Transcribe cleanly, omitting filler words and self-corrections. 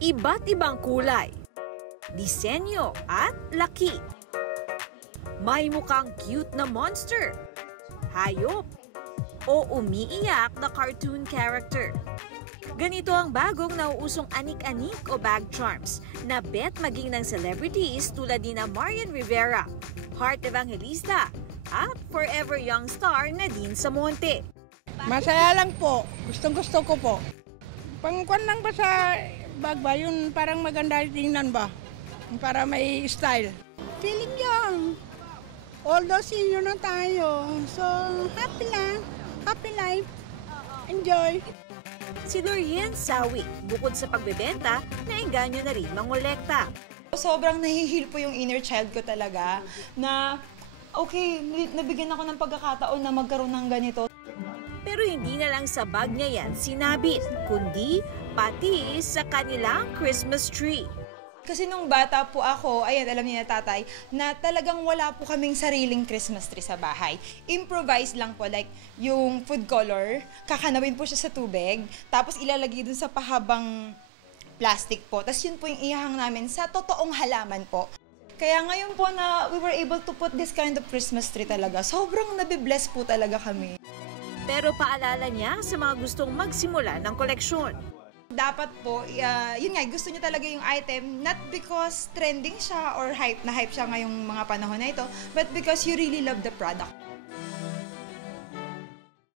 Iba't ibang kulay, disenyo at laki. May mukhang cute na monster, hayop, o umiiyak na cartoon character. Ganito ang bagong nauusong anik-anik o bag charms na bet maging ng celebrities tulad ni Marian Rivera, Heart Evangelista, at forever young star Nadine Samonte. Masaya lang po. Gustong-gusto ko po. Pangkuan lang ba sa bag ba? Yun parang maganda tingnan ba? Para may style. Feeling young. Although senior na tayo. So, happy lang. Happy life. Enjoy. Si Lorien Sawi, bukod sa pagbebenta, naengganyo na rin mangolekta. Sobrang nahihil po yung inner child ko talaga na okay, nabigyan ako ng pagkakataon na magkaroon ng ganito. Pero hindi na lang sa bag niya yan sinabit, kundi pati sa kanilang Christmas tree. Kasi nung bata po ako, ayan, alam niya na tatay, na talagang wala po kaming sariling Christmas tree sa bahay. Improvise lang po, like yung food color, kakanawin po siya sa tubig, tapos ilalagay dun sa pahabang plastic po. Tapos yun po yung ihahang namin sa totoong halaman po. Kaya ngayon po na we were able to put this kind of Christmas tree talaga, sobrang nabibless po talaga kami. Pero paalala niya sa mga gustong magsimula ng koleksyon. Dapat po, yun nga, gusto niya talaga yung item, not because trending siya or hype na hype siya ngayong mga panahon na ito, but because you really love the product.